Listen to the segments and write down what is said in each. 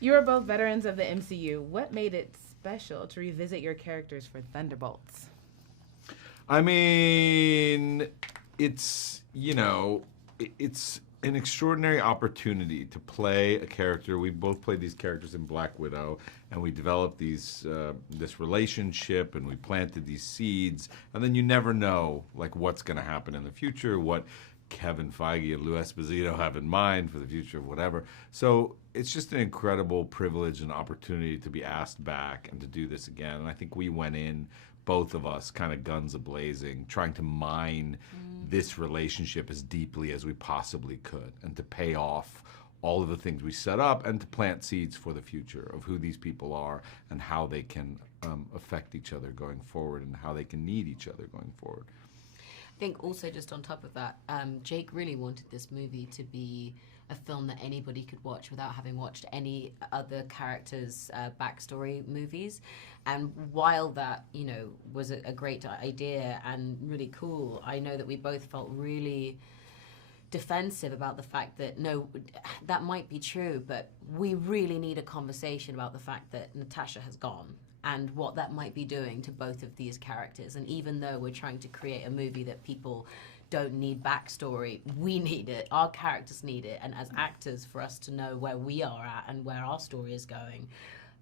You are both veterans of the MCU. What made it special to revisit your characters for Thunderbolts? I mean, it's, it's an extraordinary opportunity to play a character. We both played these characters in Black Widow, and we developed this relationship, and we planted these seeds, and then you never know, like, what's going to happen in the future, what Kevin Feige and Lou Esposito have in mind for the future of whatever. So it's just an incredible privilege and opportunity to be asked back and to do this again. And I think we went in, both of us, kind of guns a-blazing, trying to mine this relationship as deeply as we possibly could and to pay off all of the things we set up and to plant seeds for the future of who these people are and how they can affect each other going forward and how they can need each other going forward. I think also just on top of that, Jake really wanted this movie to be a film that anybody could watch without having watched any other characters' backstory movies. And while that, was a great idea and really cool, I know that we both felt really defensive about the fact that, no, that might be true, but we really need a conversation about the fact that Natasha has gone and what that might be doing to both of these characters. And even though we're trying to create a movie that people don't need backstory, we need it, our characters need it, and as actors, for us to know where we are at and where our story is going,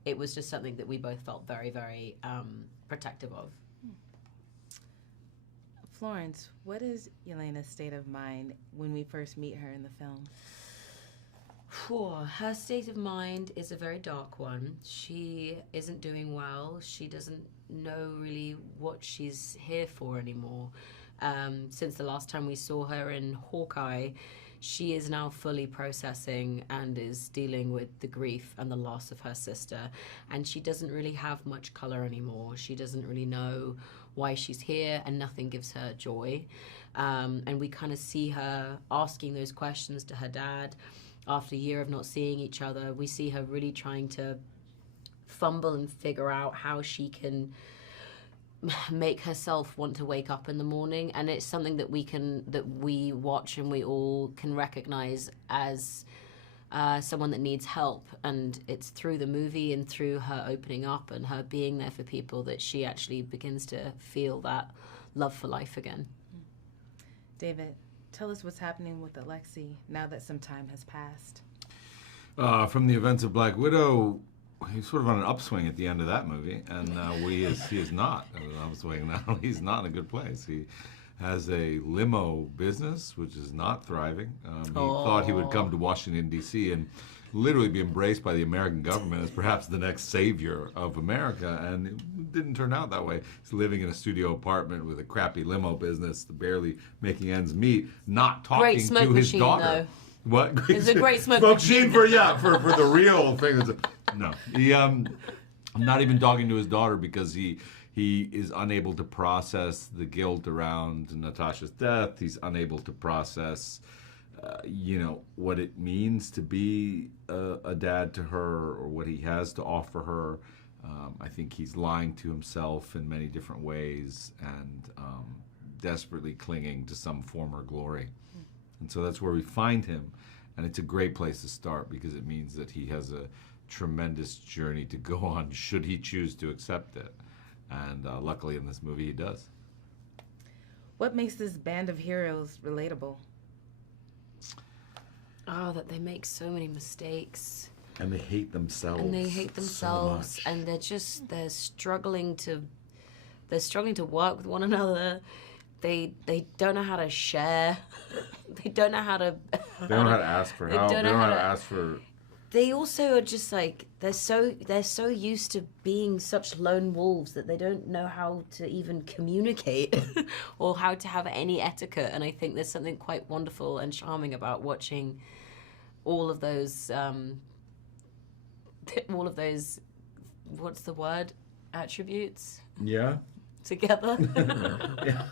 it was just something that we both felt very, very protective of. Florence, what is Yelena's state of mind when we first meet her in the film? Her state of mind is a very dark one. She isn't doing well. She doesn't know really what she's here for anymore. Since the last time we saw her in Hawkeye, she is now fully processing and is dealing with the grief and the loss of her sister. And she doesn't really have much color anymore. She doesn't really know why she's here, and nothing gives her joy. And we kind of see her asking those questions to her dad. After a year of not seeing each other, we see her really trying to fumble and figure out how she can make herself want to wake up in the morning. And it's something that we watch and we all can recognize as someone that needs help. And it's through the movie and through her opening up and her being there for people that she actually begins to feel that love for life again. David, tell us what's happening with Alexei now that some time has passed. From the events of Black Widow, he's sort of on an upswing at the end of that movie, and he is not on an upswing now. He's not in a good place. He has a limo business, which is not thriving. He thought he would come to Washington, D.C. and literally be embraced by the American government as perhaps the next savior of America, and it didn't turn out that way. He's living in a studio apartment with a crappy limo business, barely making ends meet, not talking to his daughter. Though. What? It's a great smoke machine for the real thing. No, I'm not even talking to his daughter because he is unable to process the guilt around Natasha's death. He's unable to process, what it means to be a dad to her or what he has to offer her. I think he's lying to himself in many different ways and desperately clinging to some former glory. And so that's where we find him. And it's a great place to start because it means that he has a tremendous journey to go on should he choose to accept it. And luckily in this movie he does. What makes this band of heroes relatable? Oh, that they make so many mistakes. And they hate themselves. So much. And they're struggling to work with one another. They don't know how to share. They don't know how to. They don't know how to ask for help. They don't know how to ask for. They also are just like they're so used to being such lone wolves that they don't know how to even communicate or how to have any etiquette. And I think there's something quite wonderful and charming about watching all of those. What's the word? Attributes. Yeah. Together. Yeah.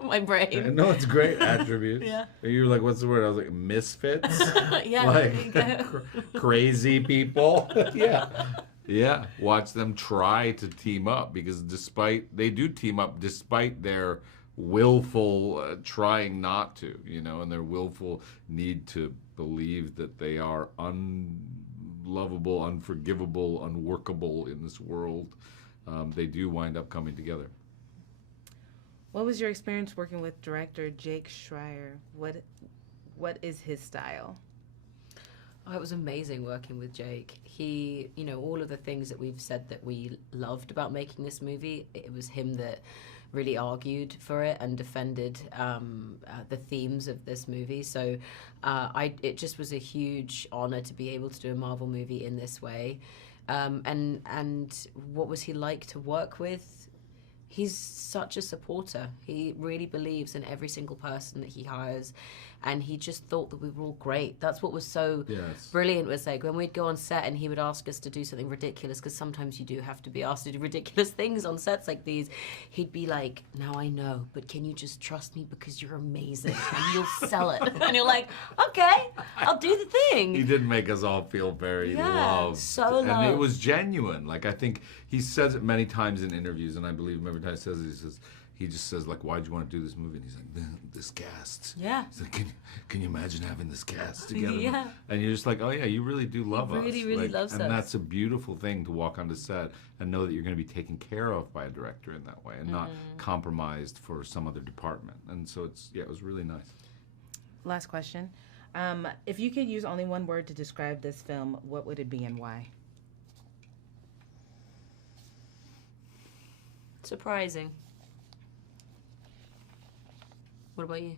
My brain. No, it's great attributes. Yeah. You were like, what's the word? I was like, misfits? Yeah. Like, crazy people. Yeah. Yeah. Watch them try to team up because they do team up despite their willful trying not to, and their willful need to believe that they are unlovable, unforgivable, unworkable in this world, they do wind up coming together. What was your experience working with director Jake Schreier? What is his style? Oh, it was amazing working with Jake. He, all of the things that we've said that we loved about making this movie, it was him that really argued for it and defended the themes of this movie. So it just was a huge honor to be able to do a Marvel movie in this way. And what was he like to work with? He's such a supporter. He really believes in every single person that he hires, and he just thought that we were all great. That's what was so brilliant, was like when we'd go on set and he would ask us to do something ridiculous, because sometimes you do have to be asked to do ridiculous things on sets like these. He'd be like, now I know, but can you just trust me because you're amazing and you'll sell it? And you're like, okay, I'll do the thing. He did make us all feel very loved. So loved. And it was genuine. Like, I think he says it many times in interviews, and I believe him every time he says it, he just says, like, why'd you want to do this movie? And he's like, this cast. Yeah. He's like, can you imagine having this cast together? Yeah. And you're just like, oh yeah, you really do love us. Really loves us. And that's a beautiful thing to walk onto set and know that you're going to be taken care of by a director in that way and not compromised for some other department. And so it was really nice. Last question. If you could use only one word to describe this film, what would it be and why? Surprising. What about you?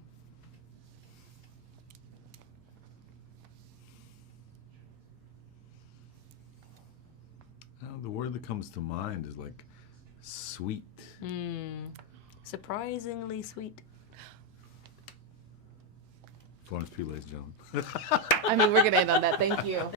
The word that comes to mind is like sweet. Surprisingly sweet. Florence Pugh, ladies and gentlemen. I mean, we're going to end on that. Thank you.